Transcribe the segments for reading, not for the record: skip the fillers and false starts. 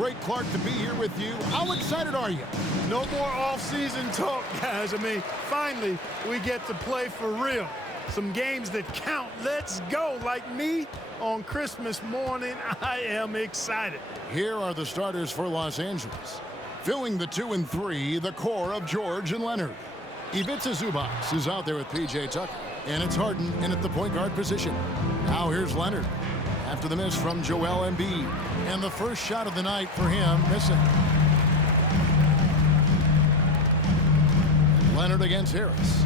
great, Clark, to be here with you. How excited are you? No more off-season talk, guys. I mean, finally, we get to play for real. Some games that count. Let's go. Like me on Christmas morning, I am excited. Here are the starters for Los Angeles. Filling the 2 and 3, the core of George and Leonard. Ivica Zubac is out there with P.J. Tucker. And it's Harden in at the point guard position. Now here's Leonard. After the miss from Joel Embiid. And the first shot of the night for him missing. Leonard against Harris.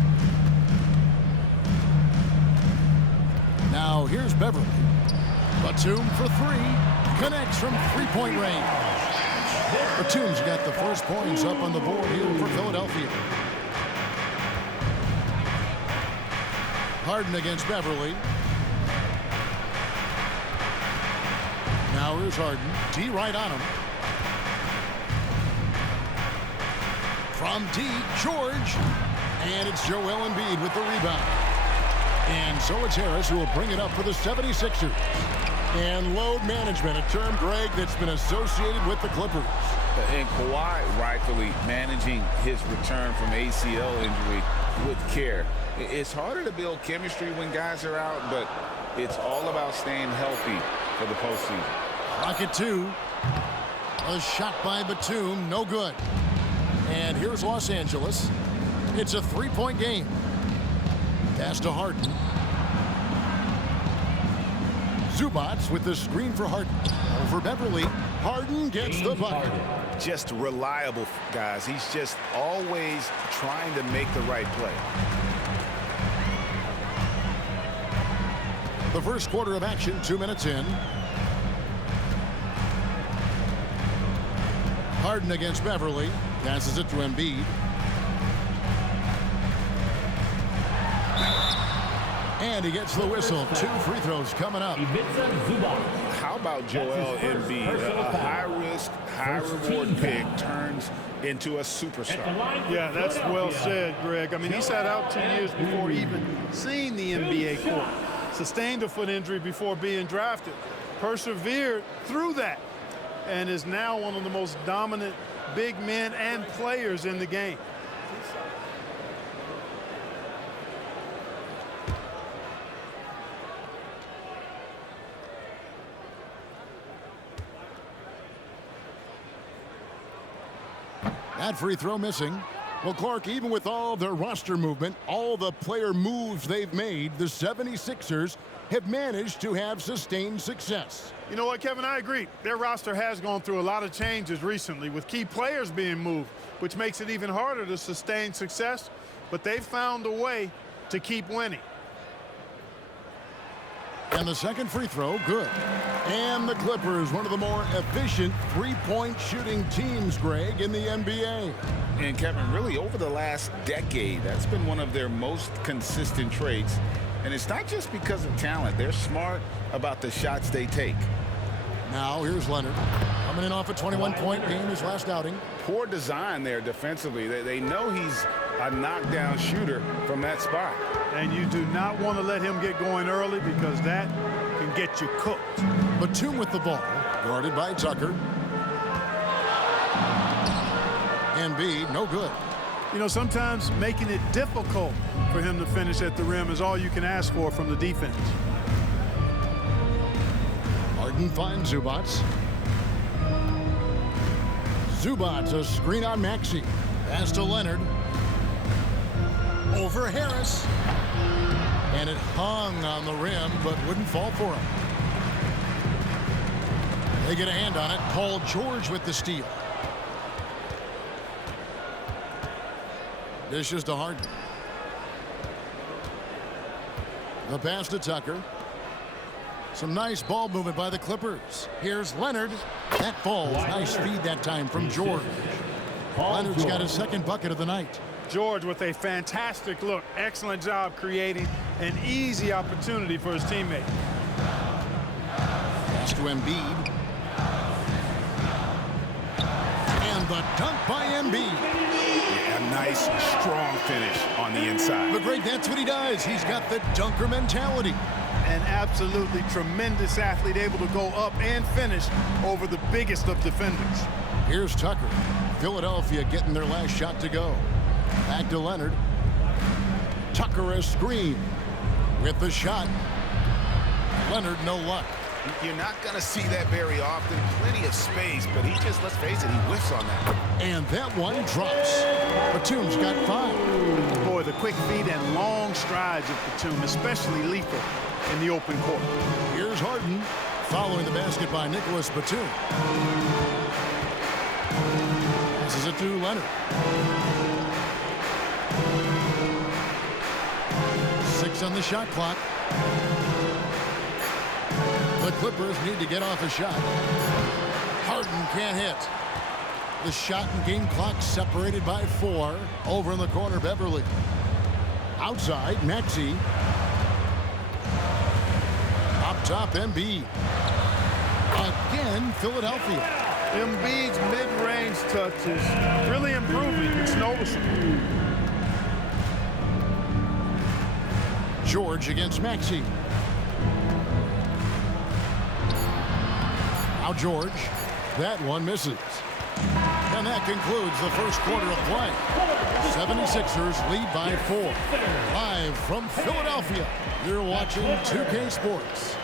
Now here's Beverly. Batum for 3. Connects from three-point range. Batum's got the first points up on the board here for Philadelphia. Harden against Beverly. Now here's Harden. D right on him. From D, George. And it's Joel Embiid with the rebound. And so it's Harris who will bring it up for the 76ers. And load management, a term, Greg, that's been associated with the Clippers. And Kawhi rightfully managing his return from ACL injury with care. It's harder to build chemistry when guys are out, but it's all about staying healthy for the postseason. Rocket 2. A shot by Batum, no good. And here's Los Angeles. It's a three-point game. Pass to Harden. Zubac with the screen for Harden. Over Beverly. Harden gets the bucket. Just reliable, guys. He's just always trying to make the right play. The first quarter of action, 2 minutes in. Harden against Beverly. Passes it to Embiid. And he gets the whistle. 2 free throws coming up. How about Joel Embiid? A high-risk, high-reward pick turns into a superstar. Yeah, that's well said, Greg. I mean, he sat out 2 years before even seeing the NBA court. Sustained a foot injury before being drafted. Persevered through that. And is now one of the most dominant big men and players in the game. That free throw missing. Well, Clark, even with all their roster movement, all the player moves they've made, the 76ers have managed to have sustained success. You know what, Kevin? I agree. Their roster has gone through a lot of changes recently with key players being moved, which makes it even harder to sustain success. But they've found a way to keep winning. And the second free throw, good. And the Clippers, one of the more efficient three-point shooting teams, Greg, in the NBA. And Kevin, really over the last decade, that's been one of their most consistent traits. And it's not just because of talent. They're smart about the shots they take. Now here's Leonard. Coming in off a 21-point game his last outing. Poor design there defensively. They know he's a knockdown shooter from that spot. And you do not want to let him get going early because that can get you cooked. Batum with the ball. Guarded by Tucker. Embiid, no good. You know, sometimes making it difficult for him to finish at the rim is all you can ask for from the defense. Harden finds Zubac. Zubac, a screen on Maxey. Pass to Leonard. Over Harris. And it hung on the rim, but wouldn't fall for him. They get a hand on it. Paul George with the steal. Dishes to Harden. The pass to Tucker. Some nice ball movement by the Clippers. Here's Leonard. That falls. Nice feed that time from George. Leonard's got his second bucket of the night. George with a fantastic look. Excellent job creating an easy opportunity for his teammate. Pass to Embiid. And the dunk by Embiid. A nice, strong finish on the inside. But Greg, that's what he does. He's got the dunker mentality. an absolutely tremendous athlete, able to go up and finish over the biggest of defenders. Here's Tucker. Philadelphia getting their last shot to go. Back to Leonard. Tucker a screen with the shot. Leonard no luck. You're not going to see that very often. Plenty of space, but he just, let's face it, he whiffs on that. And that one drops. Batum's got 5. Boy, the quick feet and long strides of Batum, especially lethal in the open court. Here's Harden following the basket by Nicholas Batum. Passes it to Leonard. 6 on the shot clock. The Clippers need to get off a shot. Harden can't hit. The shot and game clock separated by 4. Over in the corner, Beverly. Outside, Maxey. Up top, Embiid. Again, Philadelphia. Embiid's mid-range touch is really improving. It's noticeable. George against Maxey. Now George. That one misses. And that concludes the first quarter of play. 76ers lead by 4. Live from Philadelphia, you're watching 2K Sports.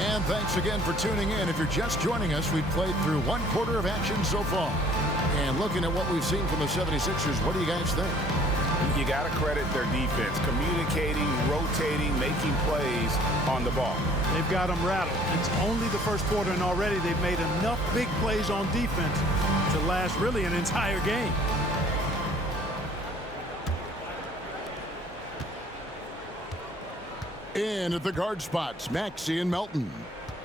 And thanks again for tuning in. If you're just joining us, we've played through 1 quarter of action so far. And looking at what we've seen from the 76ers, what do you guys think? You got to credit their defense, communicating, rotating, making plays on the ball. They've got them rattled. It's only the first quarter, and already they've made enough big plays on defense to last really an entire game. In at the guard spots, Maxey and Melton.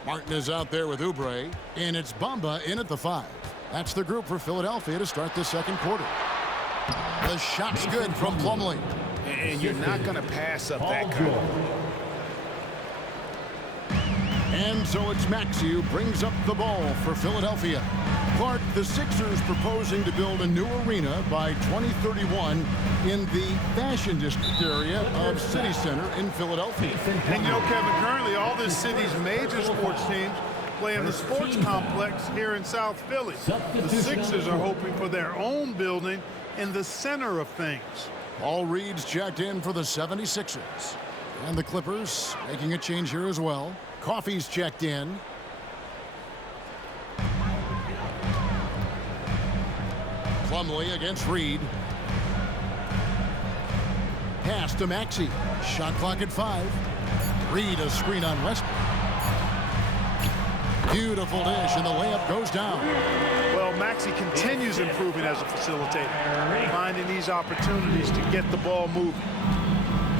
Martin is out there with Oubre, and it's Bamba in at the 5. That's the group for Philadelphia to start the second quarter. The shot's good from Plumlee. And you're not going to pass up that kind of. And so it's Maxey who brings up the ball for Philadelphia. Clark, the Sixers proposing to build a new arena by 2031 in the Fashion District area of City Center in Philadelphia. And you know, Kevin, currently all this city's major sports teams play in the sports complex here in South Philly. The Sixers are hoping for their own building in the center of things. All Reed's checked in for the 76ers. And the Clippers making a change here as well. Coffey's checked in. Plumlee against Reed. Pass to Maxey. Shot clock at 5. Reed a screen on Westbrook. Beautiful dish, and the layup goes down. Well, Maxey continues improving as a facilitator, finding these opportunities to get the ball moving.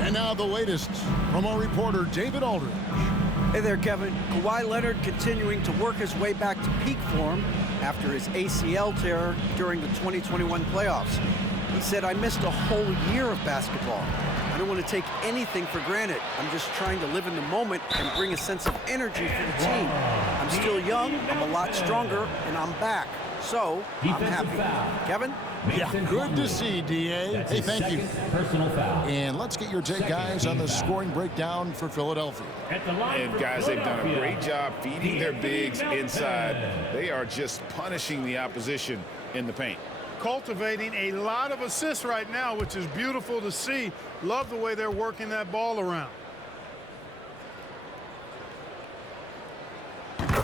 And now the latest from our reporter, David Aldridge. Hey there, Kevin. Kawhi Leonard continuing to work his way back to peak form after his ACL tear during the 2021 playoffs. He said, "I missed a whole year of basketball. I don't want to take anything for granted. I'm just trying to live in the moment and bring a sense of energy for the team. I'm still young, I'm a lot stronger, and I'm back. So, I'm happy." Kevin? Yeah, good to see, D.A. Hey, thank you. Personal foul. And let's get your take, guys, on the scoring breakdown for Philadelphia. And guys, they've done a great job feeding their bigs inside. They are just punishing the opposition in the paint. Cultivating a lot of assists right now, which is beautiful to see. Love the way they're working that ball around.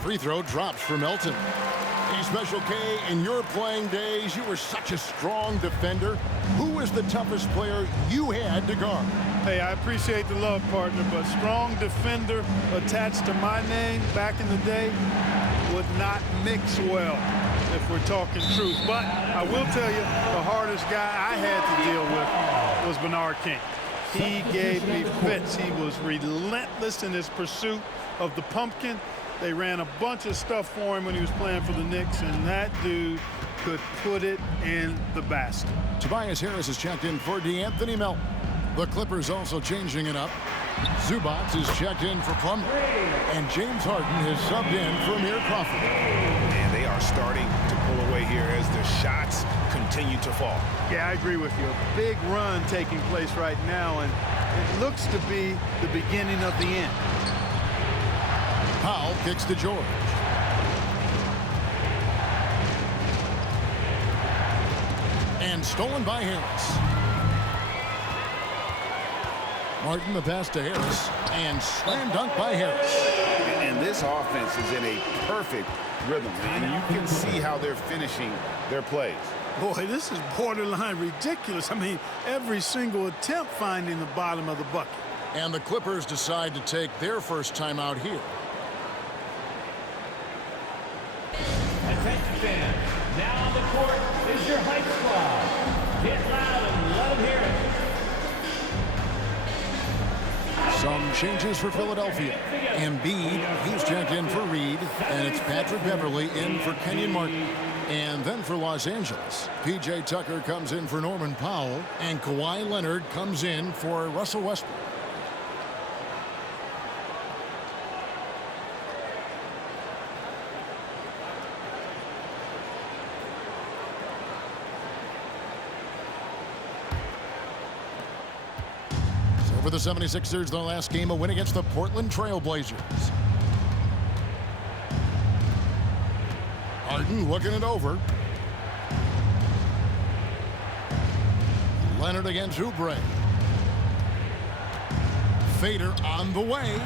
Free throw drops for Melton. Hey, Special K, in your playing days, you were such a strong defender. Who was the toughest player you had to guard? Hey, I appreciate the love, partner, but strong defender attached to my name back in the day would not mix well. if we're talking truth. But I will tell you, the hardest guy I had to deal with was Bernard King. He gave me fits. He was relentless in his pursuit of the pumpkin. They ran a bunch of stuff for him when he was playing for the Knicks, and that dude could put it in the basket. Tobias Harris is checked in for DeAnthony Melton. The Clippers also changing it up. Zubac is checked in for Plumlee, and James Harden has subbed in for Amir Crawford. And they are starting to pull away here as the shots continue to fall. Yeah, I agree with you. A big run taking place right now, and it looks to be the beginning of the end. Powell kicks to George. And stolen by Harris. Martin the pass to Harris, and slam dunk by Harris. And this offense is in a perfect rhythm, and you can see how they're finishing their plays. Boy, this is borderline ridiculous. I mean, every single attempt finding the bottom of the bucket. And the Clippers decide to take their first time out here. Attention fans, now on the court is your hype squad. Get loud and let them hear it. Some changes for Philadelphia. Embiid, he's checked in for Reed, and it's Patrick Beverley in for Kenyon Martin. And then for Los Angeles, P.J. Tucker comes in for Norman Powell, and Kawhi Leonard comes in for Russell Westbrook. For the 76ers, their last game, a win against the Portland Trail Blazers. Harden looking it over. Leonard against Oubre. Fader on the way,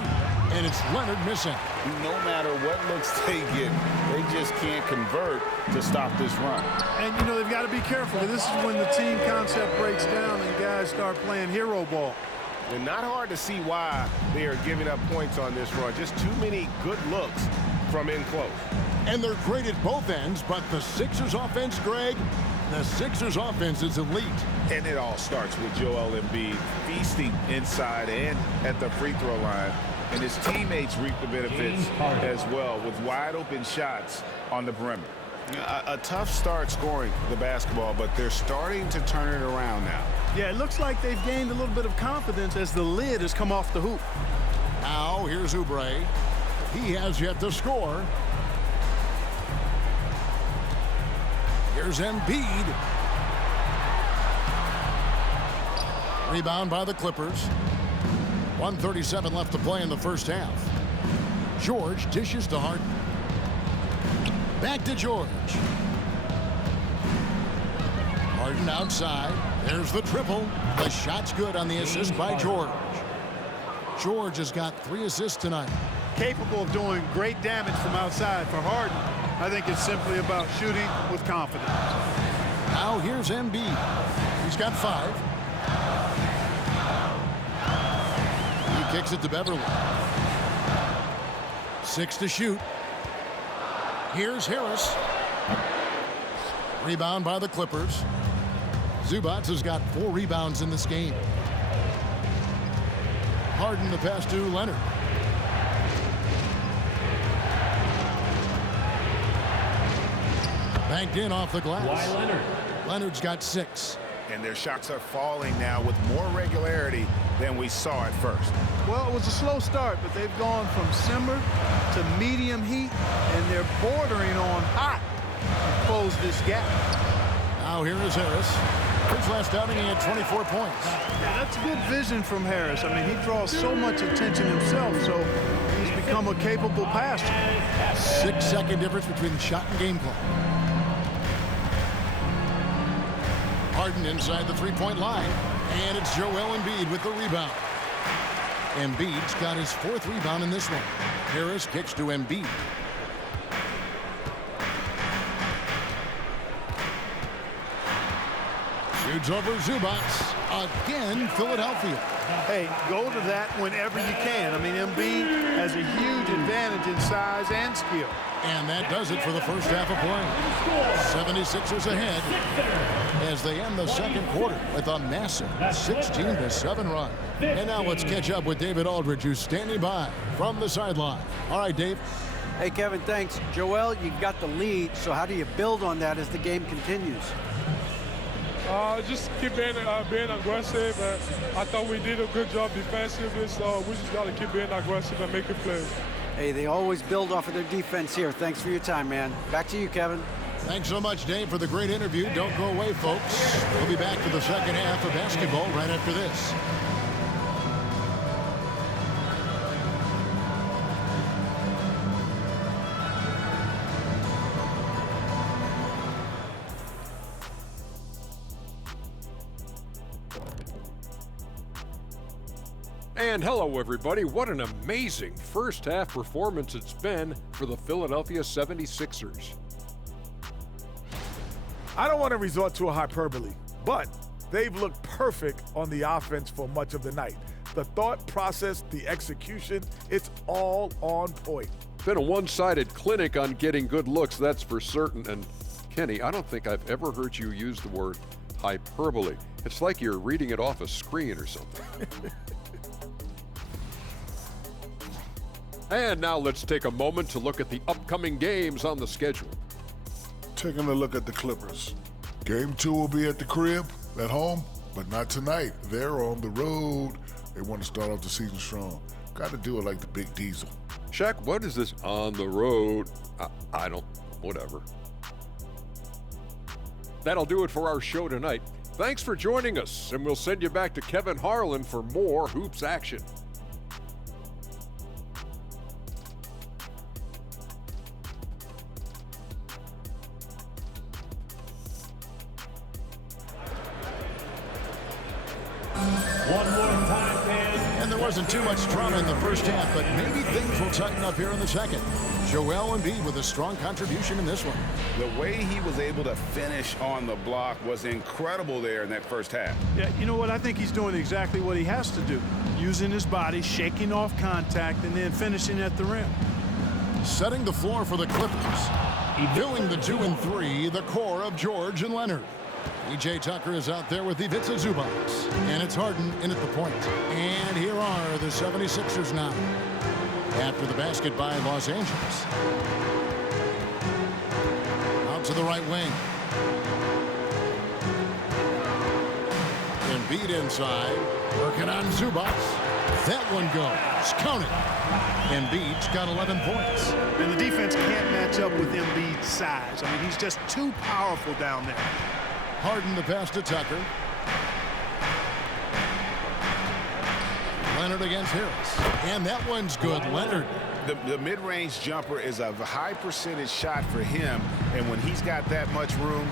and it's Leonard missing. No matter what looks they get, they just can't convert to stop this run. And, you know, they've got to be careful. This is when the team concept breaks down and guys start playing hero ball. And not hard to see why they are giving up points on this run. Just too many good looks from in close. And they're great at both ends, but the Sixers offense, Greg, the Sixers offense is elite. And it all starts with Joel Embiid feasting inside and at the free throw line. And his teammates reap the benefits as well with wide open shots on the perimeter. A tough start scoring the basketball, but they're starting to turn it around now. Yeah, it looks like they've gained a little bit of confidence as the lid has come off the hoop. Now here's Oubre. He has yet to score. Here's Embiid. Rebound by the Clippers. 1:37 left to play in the first half. George dishes to Harden. Back to George. Harden outside. There's the triple. The shot's good on the assist by George. George has got 3 assists tonight. Capable of doing great damage from outside for Harden. I think it's simply about shooting with confidence. Now here's Embiid. He's got 5. He kicks it to Beverley. 6 to shoot. Here's Harris. Rebound by the Clippers. Zubac has got 4 rebounds in this game. Harden the pass to Leonard. Banked in off the glass. Kawhi Leonard. Leonard's got 6. And their shots are falling now with more regularity than we saw at first. Well, it was a slow start, but they've gone from simmer to medium heat, and they're bordering on hot to close this gap. Now here is Harris. His last outing, he had 24 points. Yeah, that's good vision from Harris. I mean, he draws so much attention himself, so he's become a capable passer. 6-second difference between shot and game clock. Harden inside the three-point line, and it's Joel Embiid with the rebound. Embiid's got his 4th rebound in this one. Harris kicks to Embiid. Shoots over Zubac. Again, Philadelphia. Hey, go to that whenever you can. I mean, Embiid has a huge advantage in size and skill. And that does it for the first half of play. 76ers ahead as they end the second quarter with a massive 16-7 run. And now let's catch up with David Aldridge, who's standing by from the sideline. All right, Dave. Hey, Kevin, thanks. Joel, you've got the lead, so how do you build on that as the game continues? Just keep being aggressive. I thought we did a good job defensively, so we just got to keep being aggressive and making plays. Hey, they always build off of their defense here. Thanks for your time, man. Back to you, Kevin. Thanks so much, Dave, for the great interview. Don't go away, folks. We'll be back for the second half of basketball right after this. And hello, everybody. What an amazing first half performance it's been for the Philadelphia 76ers. I don't want to resort to a hyperbole, but they've looked perfect on the offense for much of the night. The thought process, the execution, it's all on point. Been a one-sided clinic on getting good looks, that's for certain. And Kenny, I don't think I've ever heard you use the word hyperbole. It's like you're reading it off a screen or something. And now let's take a moment to look at the upcoming games on the schedule. Taking a look at the Clippers. Game 2 will be at the crib, at home, but not tonight. They're on the road. They want to start off the season strong. Got to do it like the Big Diesel. Shaq, what is this on the road? I don't, whatever. That'll do it for our show tonight. Thanks for joining us, and we'll send you back to Kevin Harlan for more hoops action. One more time, fans. And there wasn't too much drama in the first half, but maybe things will tighten up here in the second. Joel Embiid with a strong contribution in this one. The way he was able to finish on the block was incredible there in that first half. Yeah, you know what? I think he's doing exactly what he has to do. Using his body, shaking off contact, and then finishing at the rim. Setting the floor for the Clippers. Doing the 2 and 3, the core of George and Leonard. PJ Tucker is out there with Ivica Zubac. And it's Harden in at the point. And here are the 76ers now. After the basket by Los Angeles. Out to the right wing. Embiid inside. Working on Zubac. That one goes. Count it. Embiid's got 11 points. And the defense can't match up with Embiid's size. I mean, he's just too powerful down there. Harden the pass to Tucker. Leonard against Harris. And that one's good. Leonard. The mid-range jumper is a high percentage shot for him, and when he's got that much room,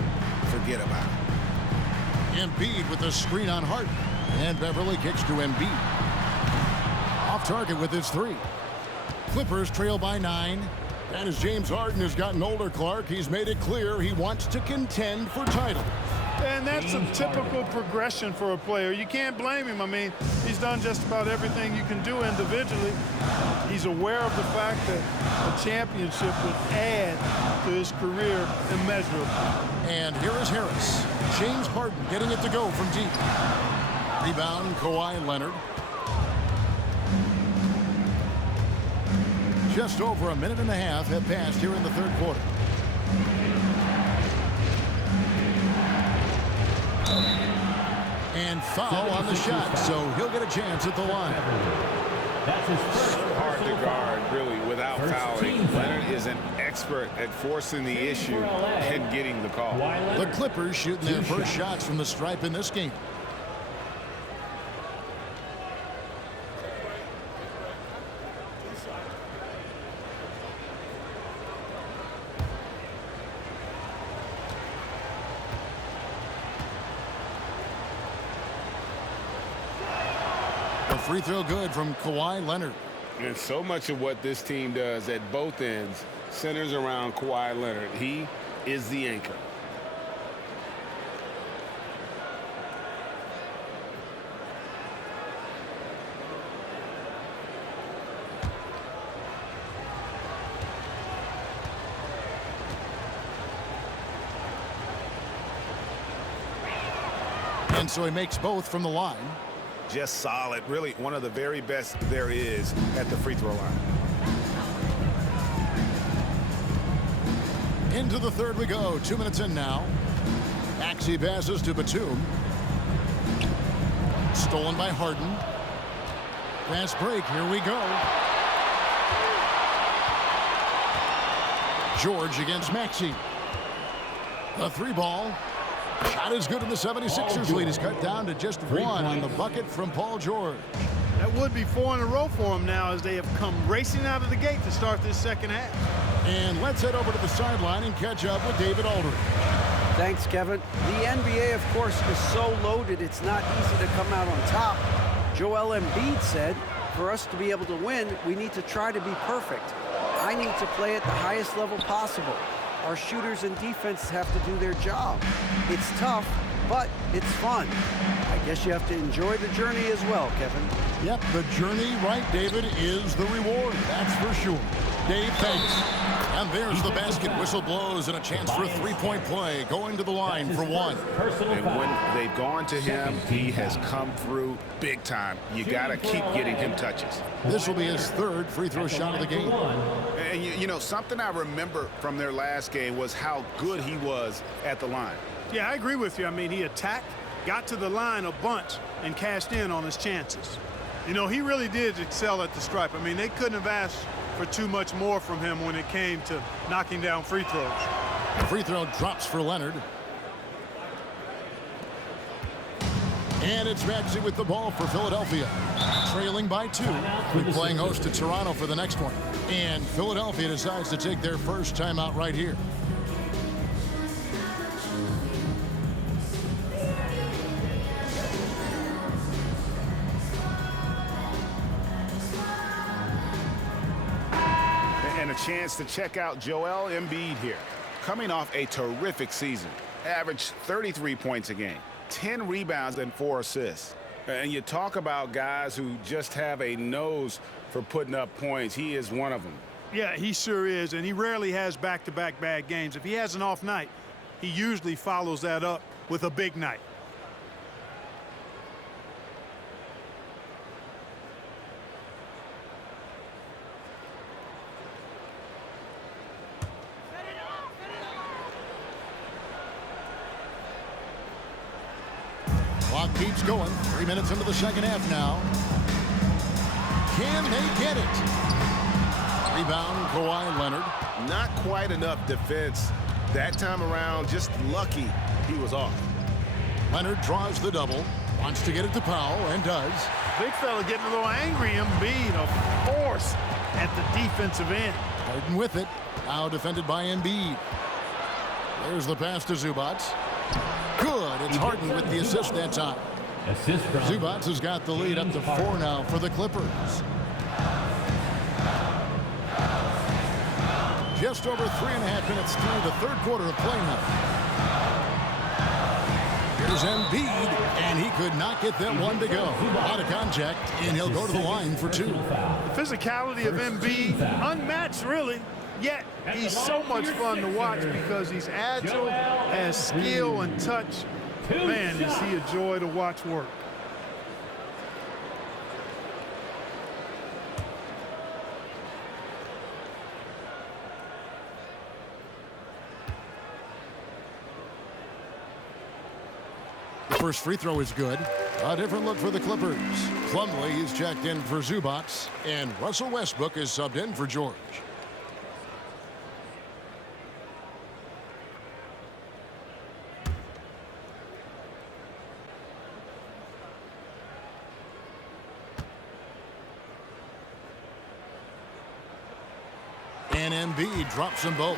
forget about it. Embiid with the screen on Harden. And Beverly kicks to Embiid. Off target with his 3. Clippers trail by 9. And as James Harden has gotten older, Clark, he's made it clear he wants to contend for title. And that's a typical progression for a player. You can't blame him. I mean, he's done just about everything you can do individually. He's aware of the fact that a championship would add to his career immeasurably. And here is Harris. James Harden getting it to go from deep. Rebound, Kawhi Leonard. Just over a minute and a half have passed here in the third quarter. And foul on the shot, so he'll get a chance at the line. That's his first Hard to guard, really, without fouling. foul. Leonard is an expert at forcing the issue and getting the call. The Clippers shooting their first shots from the stripe in this game. Free throw good from Kawhi Leonard. And so much of what this team does at both ends centers around Kawhi Leonard. He is the anchor. And so he makes both from the line. Just solid. Really one of the very best there is at the free throw line. Into the third we go. 2 minutes in now. Maxey passes to Batum. Stolen by Harden. Fast break. Here we go. George against Maxey. The three ball. Shot is good, and the 76ers lead is cut down to just one on the bucket from Paul George. That would be 4 in a row for him now as they have come racing out of the gate to start this second half. And let's head over to the sideline and catch up with David Aldridge. Thanks, Kevin. The NBA, of course, is so loaded it's not easy to come out on top. Joel Embiid said, for us to be able to win, we need to try to be perfect. I need to play at the highest level possible. Our shooters and defense have to do their job. It's tough, but it's fun. I guess you have to enjoy the journey as well, Kevin. Yep, the journey, right, David, is the reward. That's for sure. Dave, thanks. And there's the basket. Whistle blows and a chance for a three-point play. Going to the line for one. And when they've gone to him, he has come through big time. You got to keep getting him touches. This will be his third free throw shot of the game. And you know, something I remember from their last game was how good he was at the line. Yeah, I agree with you. I mean, he attacked, got to the line a bunch, and cashed in on his chances. You know, he really did excel at the stripe. I mean, they couldn't have asked for too much more from him when it came to knocking down free throws. The free throw drops for Leonard. And it's Maxey with the ball for Philadelphia. Trailing by 2. We're playing host to Toronto for the next one. And Philadelphia decides to take their first timeout right here. And a chance to check out Joel Embiid here. Coming off a terrific season. Averaged 33 points a game, 10 rebounds and 4 assists. And you talk about guys who just have a nose for putting up points. He is one of them. Yeah, he sure is, and he rarely has back-to-back bad games. If he has an off night, he usually follows that up with a big night. Clock keeps going. 3 minutes into the second half now. Can they get it? Rebound, Kawhi Leonard. Not quite enough defense that time around. Just lucky he was off. Leonard draws the double. Wants to get it to Powell, and does. Big fella getting a little angry. Embiid, a force at the defensive end. Harden with it. Now defended by Embiid. There's the pass to Zubac. Good. It's Harden with the assist that time. Zubac has got the lead up to 4 now for the Clippers. Just over 3.5 minutes through the third quarter of play now. Here's Embiid, and he could not get that one to go. Out of contact, and he'll go to the line for 2. The physicality of Embiid, unmatched really, yet he's so much fun to watch because he's agile, has skill and touch. Man, is he a joy to watch work. The first free throw is good. A different look for the Clippers. Plumlee is checked in for Zubac, and Russell Westbrook is subbed in for George. And Embiid drops them both.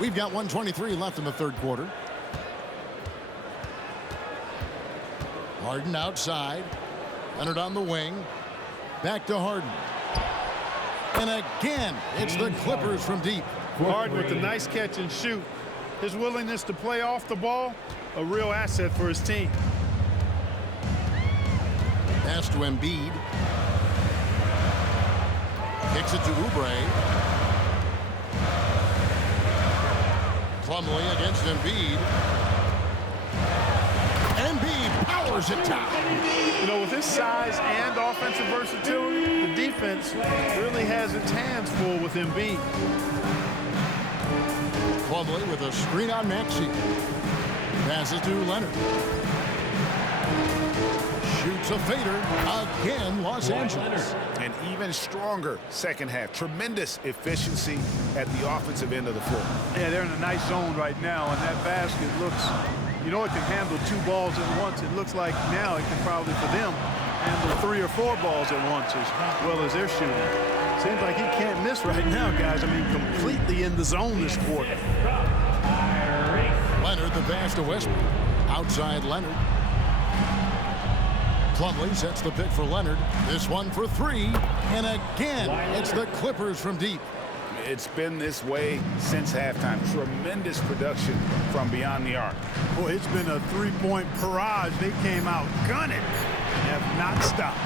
We've got 1:23 left in the third quarter. Harden outside. Leonard on the wing. Back to Harden. And again, it's the Clippers from deep. Harden with a nice catch and shoot. His willingness to play off the ball, a real asset for his team. Pass to Embiid. Kicks it to Oubre. Plumlee against Embiid. Embiid powers it down. You know, with his size and offensive versatility, the defense really has its hands full with Embiid. Plumlee with a screen on Maxey. Passes to Leonard. Shoots a fader. Again, Los Angeles. An even stronger second half. Tremendous efficiency at the offensive end of the floor. Yeah, they're in a nice zone right now, and that basket looks, you know, it can handle 2 balls at once. It looks like now it can probably, for them, handle 3 or 4 balls at once as well as they're shooting. Seems like he can't miss right now, guys. I mean, completely in the zone this quarter. Leonard, the pass to Westbrook. Outside Leonard. Plumlee sets the pick for Leonard. This one for 3. And again, it's the Clippers from deep. It's been this way since halftime. Tremendous production from beyond the arc. Boy, it's been a 3-point barrage. They came out gunning and have not stopped.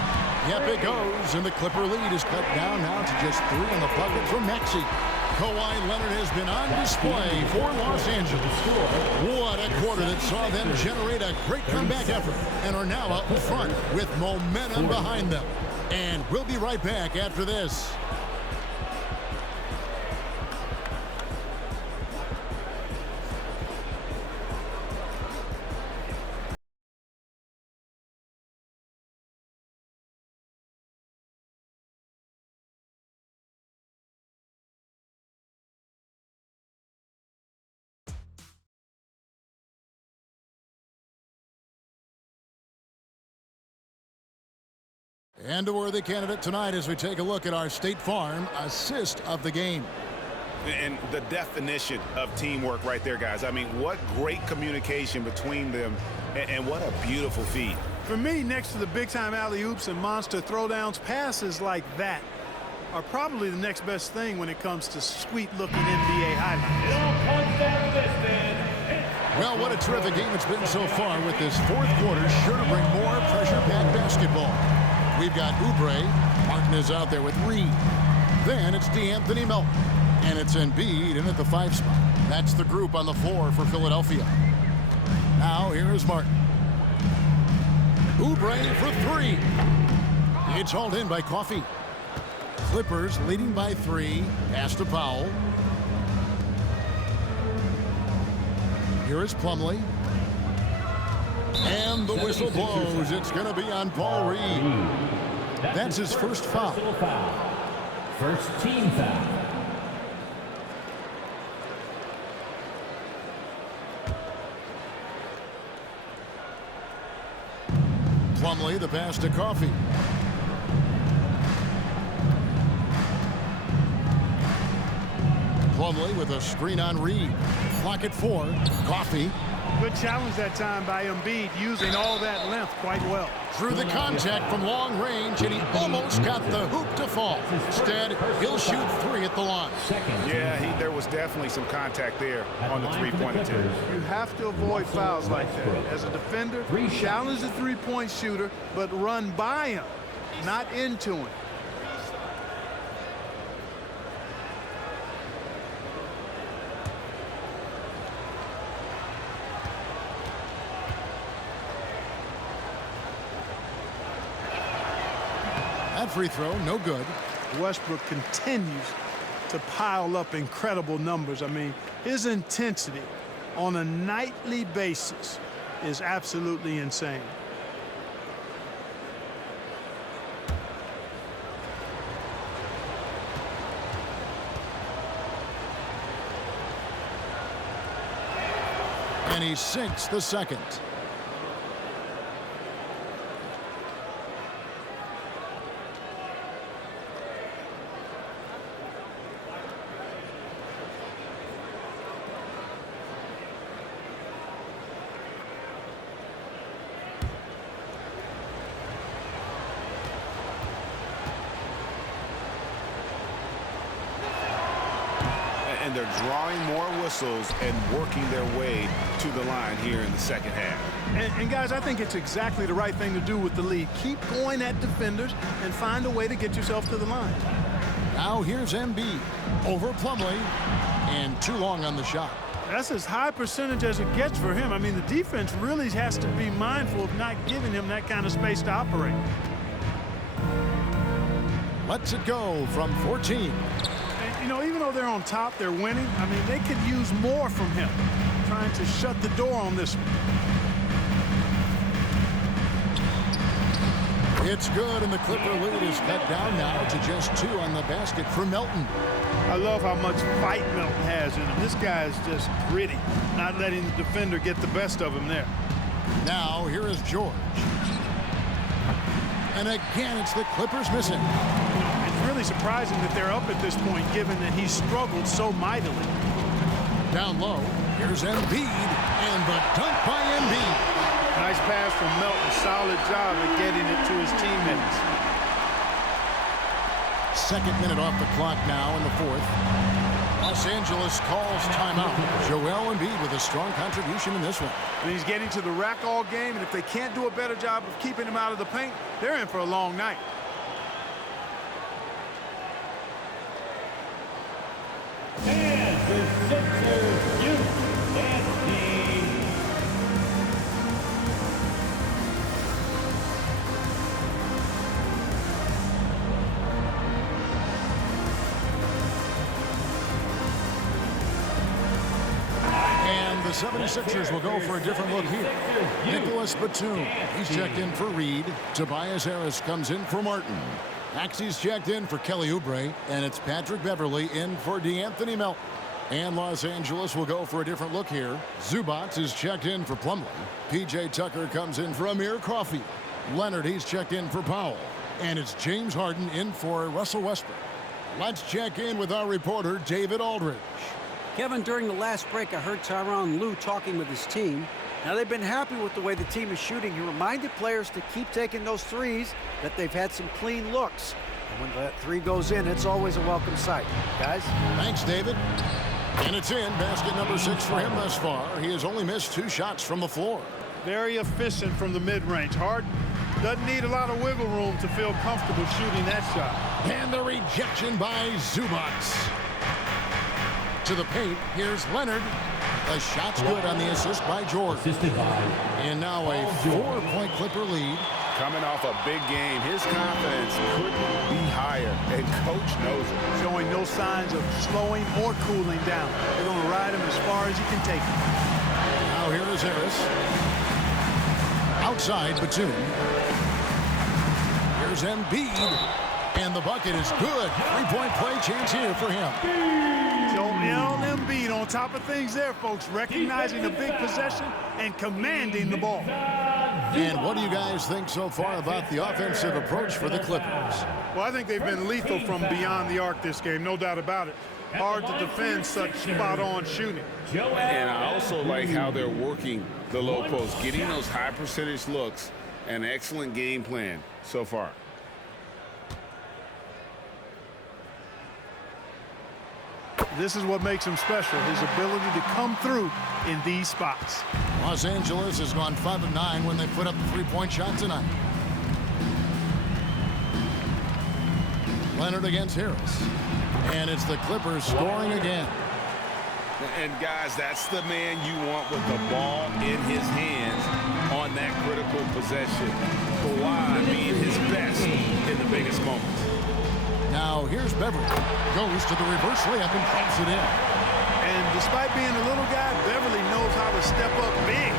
Yep, it goes, and the Clipper lead is cut down now to just 3 in the bucket from Maxey. Kawhi Leonard has been on display for Los Angeles. What a quarter that saw them generate a great comeback effort and are now out in front with momentum behind them. And we'll be right back after this. And a worthy candidate tonight as we take a look at our State Farm assist of the game. And the definition of teamwork right there, guys. I mean, what great communication between them, and what a beautiful feed. For me, next to the big-time alley-oops and monster throwdowns, passes like that are probably the next best thing when it comes to sweet-looking NBA highlights. It all comes down to this, man. Well, what a terrific game it's been so far with this 4th quarter. Sure to bring more pressure-packed basketball. We've got Oubre. Martin is out there with Reed. Then it's DeAnthony Melton. And it's Embiid in at the 5 spot. That's the group on the floor for Philadelphia. Now here is Martin. Oubre for 3. It's hauled in by Coffey. Clippers leading by 3. Pass to Powell. Here is Plumlee. And the whistle blows. It's going to be on Paul Reed. That's his first foul. First team foul. Plumlee, the pass to Coffey. Plumlee with a screen on Reed. Clock at 4. Coffey. Good challenge that time by Embiid, using all that length quite well. Through the contact from long range, and he almost got the hoop to fall. Instead, he'll shoot 3 at the line. Yeah, there was definitely some contact there on the 3-point attempt. You have to avoid fouls like that. As a defender, challenge the 3-point shooter, but run by him, not into him. That free throw, no good. Westbrook continues to pile up incredible numbers. I mean, his intensity on a nightly basis is absolutely insane. And he sinks the second. And they're drawing more whistles and working their way to the line here in the second half. And guys, I think it's exactly the right thing to do with the lead. Keep going at defenders and find a way to get yourself to the line. Now here's Embiid over Plumlee, and too long on the shot. That's as high percentage as it gets for him. I mean, the defense really has to be mindful of not giving him that kind of space to operate. Lets it go from 14. And, you know, even though they're on top, they're winning. I mean, they could use more from him, trying to shut the door on this one. It's good, and the Clipper lead is cut down now to just 2 on the basket for Melton. I love how much fight Melton has in him. This guy is just gritty, not letting the defender get the best of him there. Now, here is George. And again, it's the Clippers missing. It's really surprising that they're up at this point, given that he struggled so mightily. Down low, here's Embiid, and the dunk by Embiid. Nice pass from Melton. Solid job at getting it to his teammates. Second minute off the clock now in the 4th. Los Angeles calls timeout. Joel Embiid with a strong contribution in this one. And he's getting to the rack all game, and if they can't do a better job of keeping him out of the paint, they're in for a long night. And the Sixers youth and team. The 76ers will go for a different look here. Nicholas Batum, he's checked in for Reed. Tobias Harris comes in for Martin. Maxey's checked in for Kelly Oubre, and it's Patrick Beverley in for DeAnthony Melton. And Los Angeles will go for a different look here. Zubac is checked in for Plumlee. P.J. Tucker comes in for Amir Coffey. Leonard, he's checked in for Powell. And it's James Harden in for Russell Westbrook. Let's check in with our reporter, David Aldridge. Kevin, during the last break, I heard Tyronn Lue talking with his team. Now, they've been happy with the way the team is shooting. He reminded players to keep taking those threes, that they've had some clean looks. And when that 3 goes in, it's always a welcome sight. Guys? Thanks, David. And it's in. Basket number 6 for him thus far. He has only missed 2 shots from the floor. Very efficient from the mid-range. Harden doesn't need a lot of wiggle room to feel comfortable shooting that shot. And the rejection by Zubac. To the paint, here's Leonard. The shot's good on the assist by George. And now a 4-point Clipper lead. Coming off a big game, his confidence couldn't be higher, and coach knows it. Showing no signs of slowing or cooling down. They're going to ride him as far as he can take him. Now here is Harris. Outside Batum. Here's Embiid. And the bucket is good. 3-point play chance here for him. Joel Embiid on top of things there, folks. Recognizing the big possession and commanding the ball. And what do you guys think so far about the offensive approach for the Clippers? Well, I think they've been lethal from beyond the arc this game, no doubt about it. Hard to defend such spot-on shooting. And I also like how they're working the low post, getting those high percentage looks. An excellent game plan so far. This is what makes him special, his ability to come through in these spots. Los Angeles has gone 5 of 9 when they put up a 3-point shot tonight. Leonard against Harris. And it's the Clippers scoring again. And guys, that's the man you want with the ball in his hands on that critical possession. Kawhi being his best in the biggest moments. Now here's Beverley. Goes to the reverse layup and drops it in. And despite being a little guy, Beverley knows how to step up big.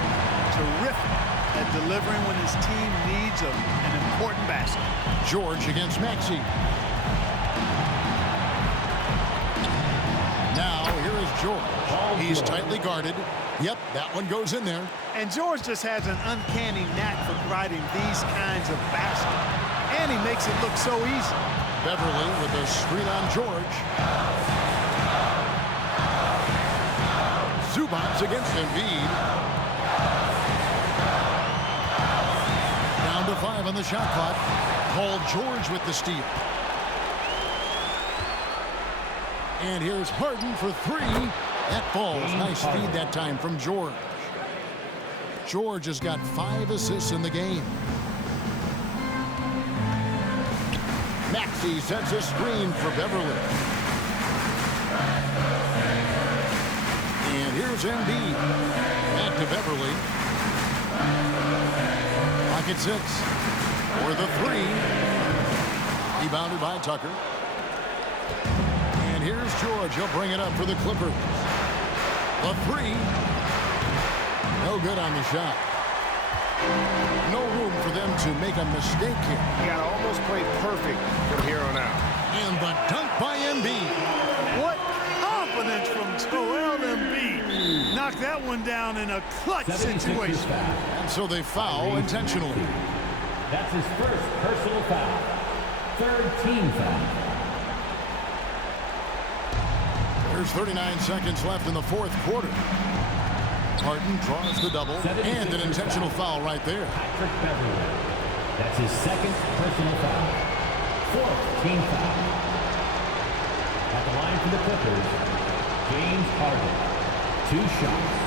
Terrific at delivering when his team needs an important basket. George against Maxey. Now here is George. He's tightly guarded. Yep, that one goes in there. And George just has an uncanny knack for providing these kinds of baskets. And he makes it look so easy. Beverley with a screen on George. Zubac against Embiid. Down to 5 on the shot clock. Paul George with the steal. And here's Harden for 3. That falls. Nice feed that time from George. George has got 5 assists in the game. Maxey sets a screen for Beverley. And Here's Embiid. Back to Beverly. Pocket 6. For the 3. Rebounded by Tucker. And here's George. He'll bring it up for the Clippers. The 3. No good on the shot. No room for them to make a mistake here. He got almost played perfect from here on out. And the dunk by Embiid. What confidence from Joel Embiid. Knocked that one down in a clutch situation. And so they foul intentionally. That's his first personal foul. Third team foul. There's 39 seconds left in the fourth quarter. Harden draws the double and an intentional foul right there. Patrick Beverly. That's his second personal foul. Fourth team foul. At the line for the Clippers, James Harden. 2 shots.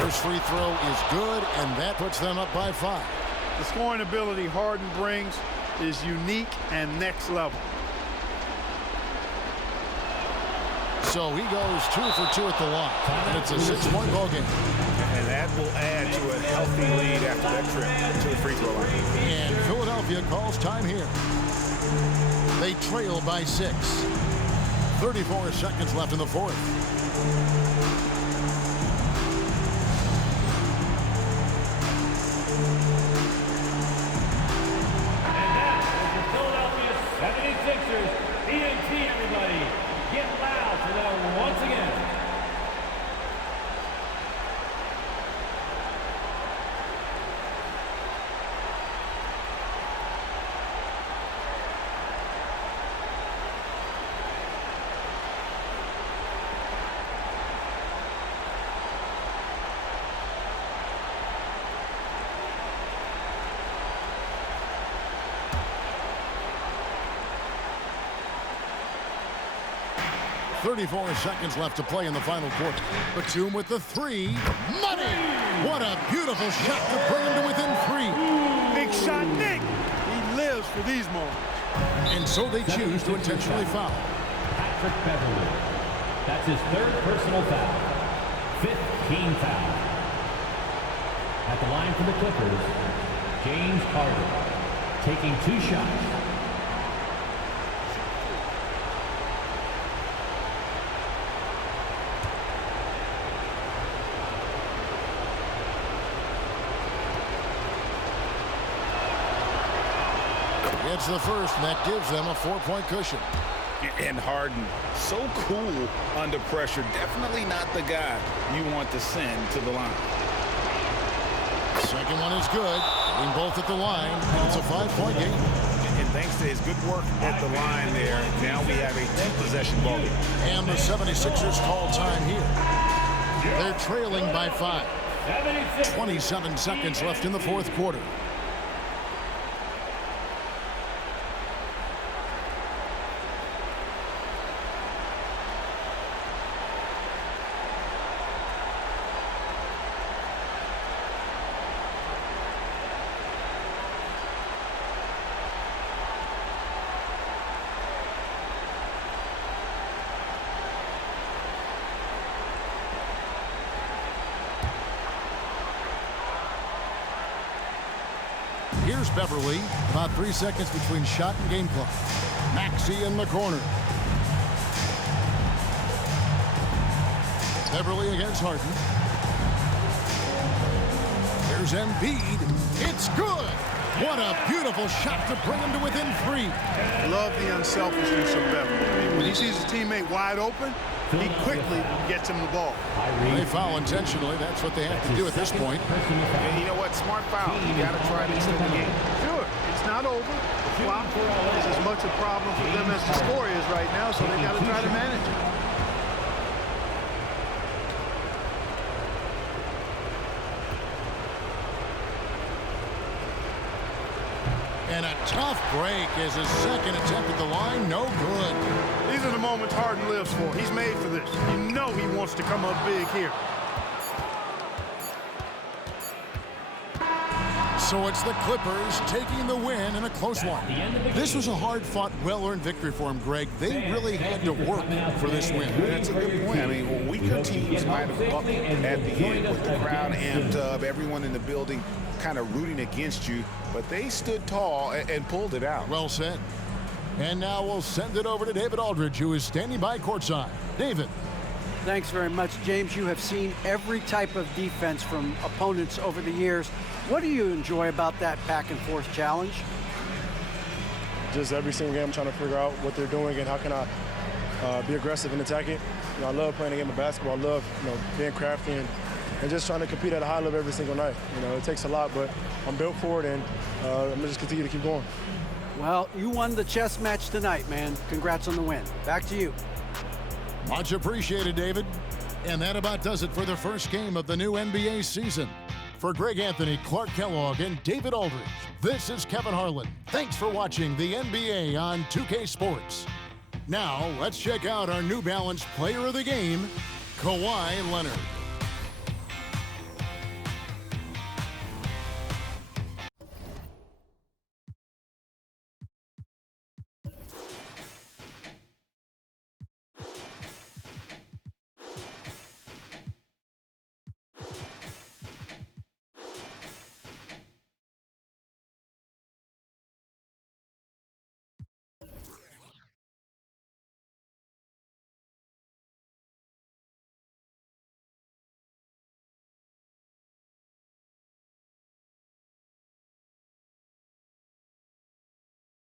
First free throw is good, and that puts them up by 5. The scoring ability Harden brings is unique and next level. So he goes 2 for 2 at the line, and it's a 6-point ball game. And that will add to a healthy lead after that trip to the free throw line. And Philadelphia calls time here. They trail by 6. 34 seconds left in the fourth. .34 seconds left to play in the final quarter. Batum with the 3. Money! What a beautiful shot to bring him to within 3. Big shot, Nick. He lives for these moments. And so they choose to intentionally foul. Patrick Beverly. That's his third personal foul. 5th team foul. At the line for the Clippers, James Harden. Taking 2 shots. It's the first, and that gives them a 4-point cushion. And Harden, so cool under pressure. Definitely not the guy you want to send to the line. Second one is good. Getting both at the line. It's a 5-point game. And thanks to his good work at the line there, now we have a 2-possession ball game. And the 76ers call time here. They're trailing by 5. 27 seconds left in the fourth quarter. Here's Beverly. About 3 seconds between shot and game clock. Maxey in the corner. Beverly against Harden. Here's Embiid. It's good. What a beautiful shot to bring him to within 3. Love the unselfishness of Beverly. I mean, when he sees his teammate wide open, he quickly gets him the ball. They foul intentionally. That's what they have to do at this point. And you know what? Smart foul. You got to try to extend the game. Sure, it's not over. The flop is as much a problem for them as the score is right now, so they got to try to manage it. And a tough break is his second attempt at the line. No good. These are the moments Harden lives for. He's made for this. You know he wants to come up big here. So it's the Clippers taking the win in a close one. This was a hard-fought, well-earned victory for them, Greg. They really had to work for this win. That's a good point. I mean, weaker teams might have buckled at the end with the crowd amped up, everyone in the building kind of rooting against you, but they stood tall and pulled it out. Well said. And now we'll send it over to David Aldridge, who is standing by courtside. David. Thanks very much, James. You have seen every type of defense from opponents over the years. What do you enjoy about that back-and-forth challenge? Just every single game I'm trying to figure out what they're doing and how can I be aggressive and attack it. You know, I love playing the game of basketball. I love, being crafty and just trying to compete at a high level every single night. You know, it takes a lot, but I'm built for it, and I'm going to just continue to keep going. Well, you won the chess match tonight, man. Congrats on the win. Back to you. Much appreciated, David. And that about does it for the first game of the new NBA season. For Greg Anthony, Clark Kellogg, and David Aldridge, this is Kevin Harlan. Thanks for watching the NBA on 2K Sports. Now, let's check out our New Balance Player of the Game, Kawhi Leonard.